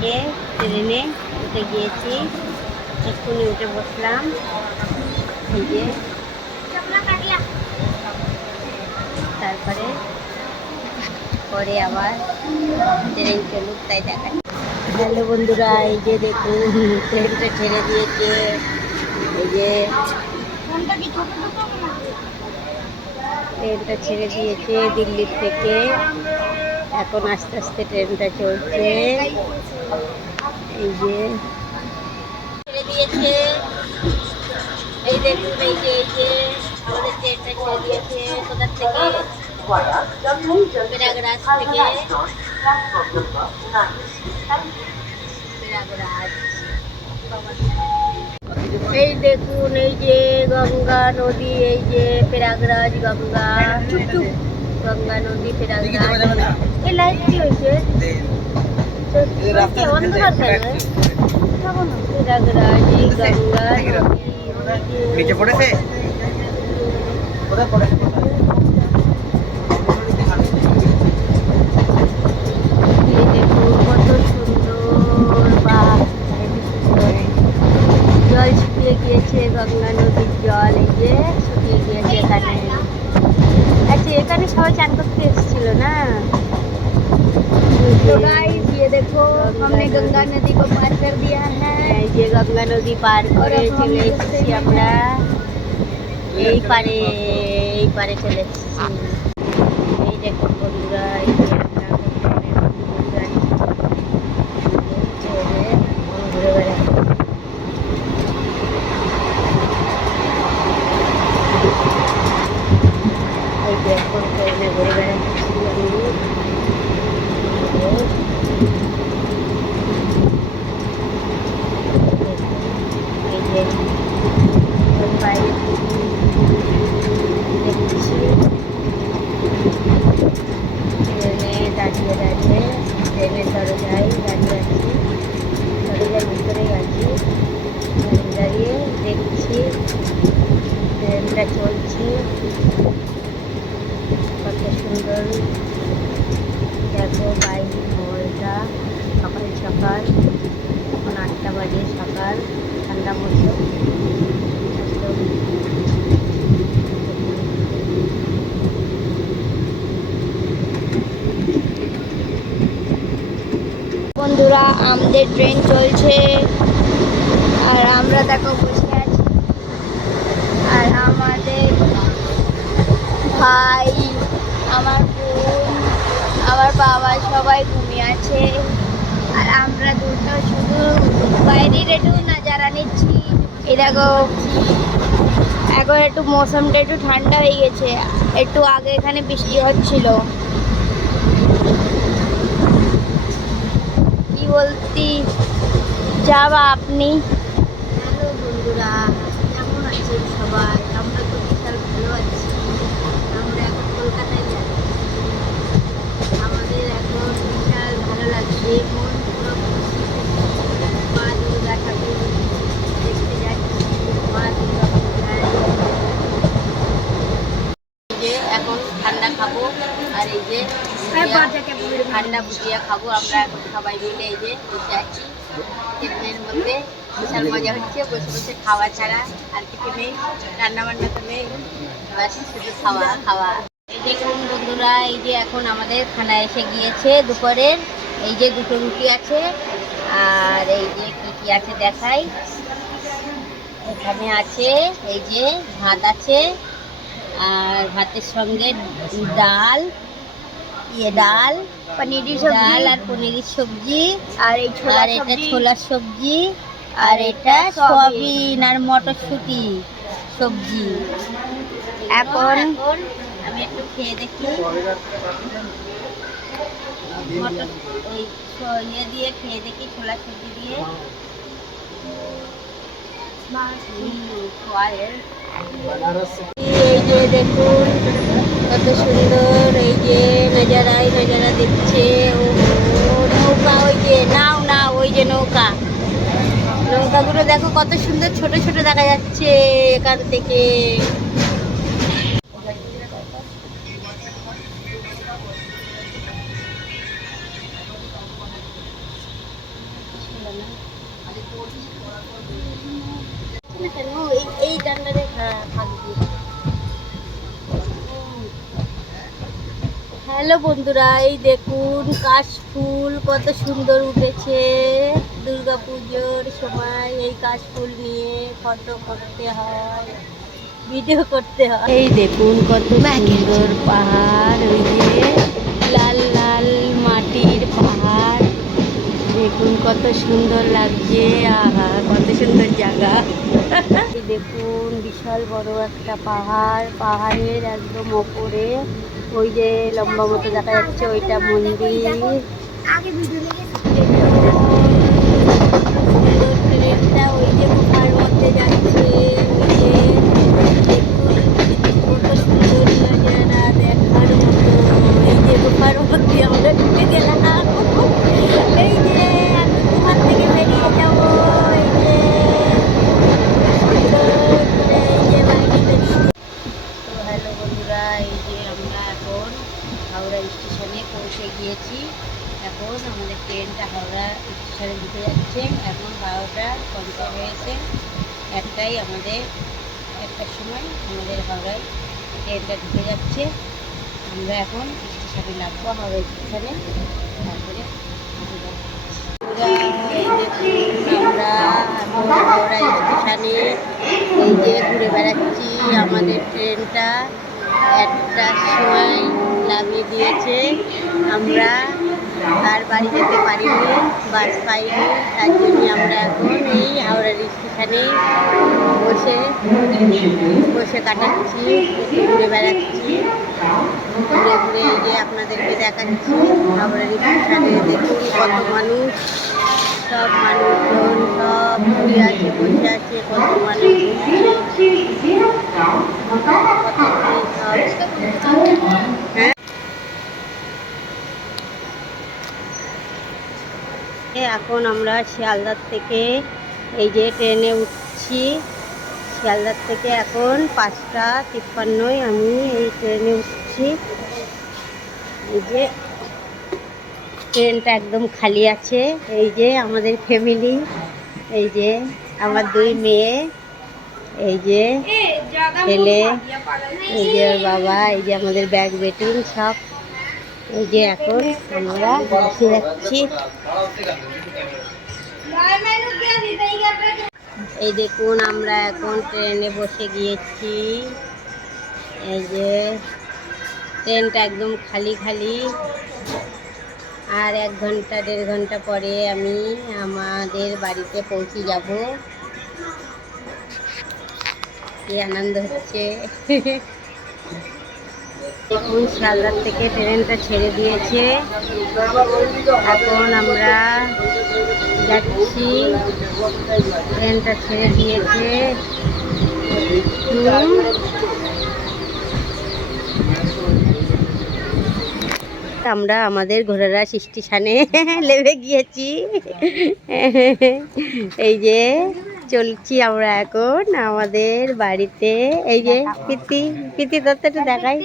থেকে ট্রেনে উঠে গিয়েছি, এক্ষুনি উঠে বসলাম। এই যে তারপরে পরে আবার ট্রেন চলুক তাই দেখা। হ্যালো বন্ধুরা, এই যে দেখুন ট্রেনটা ছেড়ে দিয়েছে। এই যে ট্রেনটা ছেড়ে দিয়েছে দিল্লির থেকে, এখন আস্তে আস্তে ট্রেনটা চলছে। এই যে ছেড়ে দিয়েছে, এই দেখুন এই যে আমাদের ট্রেনটা ছেড়ে দিয়েছে। কোথা থেকে? প্রয়াগরাজ থেকে। প্রয়াগরাজ। এই দেখুন এই যে গঙ্গা নদী, এই যে প্রয়াগরাজ গঙ্গা, গঙ্গা নদী প্রয়াগরাজ। এই লাইট কি হয়েছে? অন্ধকার কেন? প্রয়াগরাজ এই গঙ্গা নিচে পড়েছে। কোথায় পড়েছে? এই দেখুন কত সুন্দর, বা জল শুকিয়ে গিয়েছে, গঙ্গা নদীর জল এই যে শুকিয়ে গিয়েছে এখানে। আচ্ছা, এখানে সবাই চান করতে এসেছিল না? तो गाइस ये देखो हमने गंगा नदी को पार कर दिया है। ये गंगा नदी पार করে চলে এসেছি আমরা। এই পারে চলে এসেছি। এই দেখুন বন্ধুরা, এই যে আমরা ঘুরে বেড়াচ্ছি। এই যে এখন ট্রেনে ঘুরে বেড়াচ্ছি আমি। এই যে বাইরে দেখছি ট্রেনে দাঁড়িয়ে ট্রেনের দরজায় দাঁড়িয়ে আছি, দরজার ভিতরেই আছি দাঁড়িয়ে দেখছি ট্রেনটা চলছে। কত সুন্দর দেখো বাইরে মহলটা। সকাল সকাল, এখন 8টা বাজে সকাল, ঠান্ডা মতো একদম। বন্ধুরা আমাদের ট্রেন চলছে আর আমরা দেখো বসে আছি, আর আমাদের ভাই, আমার বোন, আমার বাবা সবাই ঘুমিয়ে আছে, আর আমরা দুটো শুধু বাইরের একটু নাজারা নিচ্ছি। এই দেখো এখন একটু মৌসুমটা একটু ঠান্ডা হয়ে গেছে, একটু আগে এখানে বৃষ্টি হচ্ছিল। কি বলতে যাবা আপনি? হ্যালো বন্ধুরা, কেমন আছেন সবাই? আমরা তো বিশাল ভালো আছি। আমরা এখন কলকাতায় যাচ্ছি, আমাদের এখন বিশাল ভালো লাগছে, মন পুরো খুশি। মা দুর্গা ঠাকুর দেখতে যাচ্ছি, মা দুর্গা পূজায়। যে এখন ঠান্ডা খাবো, আর এই যে ঠান্ডা ভুজিয়া খাবো আমরা এখন সবাই মিলে। এই যে বসে আছি ট্রেনের মধ্যে, বিশাল মজা হচ্ছে, বসে বসে খাওয়া ছাড়া আর কিছু নেই, রান্না বান্না তো নেই, বাস শুধু খাওয়া খাওয়া। এই দেখুন বন্ধুরা, এই যে এখন আমাদের খানা এসে গিয়েছে দুপুরের। এই যে দুটো রুটি আছে, আর এই যে কি কি আছে দেখাই। এখানে আছে এই যে ভাত আছে, আর ভাতের সঙ্গে ডাল, ডাল পনিরের ডাল আর পনিরের সবজি, আর এই এটা ছোলার সবজি, আর এটা সয়াবিন আর মটরশুঁটি সবজি। এখন আমি একটু খেয়ে দেখি, মটর ওই ইয়ে দিয়ে খেয়ে দেখি, ছোলা সবজি দিয়ে। এই যে দেখুন কত সুন্দর, এই যে নজারা দেখছে। ও নৌকা, ওই যে নাও ওই যে নৌকাগুলো দেখো কত সুন্দর, ছোট ছোট দেখা যাচ্ছে এখান থেকে। কেন এই ডান্ডারে থাকবে। হ্যালো বন্ধুরা, এই দেখুন কাশফুল কত সুন্দর উঠেছে। দুর্গাপুজোর সময় এই কাশফুল নিয়ে ফটো করতে হয়, ভিডিও করতে হয়। এই দেখুন কত সুন্দর পাহাড়, ওই যে লাল লাল মাটির পাহাড়, দেখুন কত সুন্দর লাগছে। আহা, কত সুন্দর জায়গা। এই দেখুন বিশাল বড় একটা পাহাড়, পাহাড়ের একদম ওপরে ওই যে লম্বা মতো দেখা যাচ্ছে ওইটা মন্দির। সুন্দর ট্রেনটা ওই যে গুহার মধ্যে যাচ্ছে। ওই যে দেখুন কত সুন্দর নজারা দেখার মতো। এই যে গুহার মধ্যে আমরা ঢুকে গেলাম। এই যে আমি গুহার থেকে বেরিয়ে যাবো। এই যে সুন্দর করে এই যে বাইরে বেরিয়ে। তো হ্যালো বন্ধুরা, এই যে আমরা এখন হাওড়া স্টেশনে পৌঁছে গিয়েছি। এখন আমাদের ট্রেনটা হাওড়া স্টেশনে ঢুকে যাচ্ছে। এখন 12টা হয়েছে। আমাদের 1টার সময় আমাদের হাওড়ায় ট্রেনটা ঢুকে যাচ্ছে। আমরা এখন স্টেশনে নামবো, হাওড়া স্টেশনে। তারপরে এই দেখুন আমরা এখন হাওড়া স্টেশনে এই যে ঘুরে বেড়াচ্ছি। আমাদের ট্রেনটা 1টার সময় নামিয়ে দিয়েছে। আমরা আর বাড়ি যেতে পারিনি, বাস পাইনি, তার জন্য আমরা এখন এই হাওড়া স্টেশনে বসে কাটাচ্ছি, ঘুরে বেড়াচ্ছি। ঘুরে ঘুরে এই যে আপনাদেরকে দেখাচ্ছি হাওড়া স্টেশনে। দেখুন কত মানুষ, সব মানুষজন সব ঘুরে আছে, বসে আছে, কত মানুষ ঘুরছে। হ্যাঁ, এখন আমরা শিয়ালদার থেকে এই যে ট্রেনে উঠছি। শিয়ালদার থেকে এখন 5টা 53 আমি এই ট্রেনে উঠছি। এই যে ট্রেনটা একদম খালি আছে। এই যে আমাদের ফ্যামিলি, এই যে আমার 2 মেয়ে, এই যে ছেলে, এই যে ওর বাবা, এই যে আমাদের ব্যাগ বেটিং সব। এই যে এখন আমরা বসে যাচ্ছি। এই দেখুন আমরা এখন ট্রেনে বসে গিয়েছি। এই যে ট্রেনটা একদম খালি খালি। আর 1 ঘন্টা 1.5 ঘন্টা পরে আমি আমাদের বাড়িতে পৌঁছে যাব। কি আনন্দ হচ্ছে। দেখুন শিয়ালদার থেকে ট্রেনটা ছেড়ে দিয়েছে। এখন আমরা যাচ্ছি, ট্রেনটা ছেড়ে দিয়েছে। আমরা আমাদের ঘোড়ারা স্টেশনে নেমে গিয়েছি। এই যে চলছি আমরা এখন আমাদের বাড়িতে। এই যে প্রীতি প্রীতি দত্তটা দেখাই।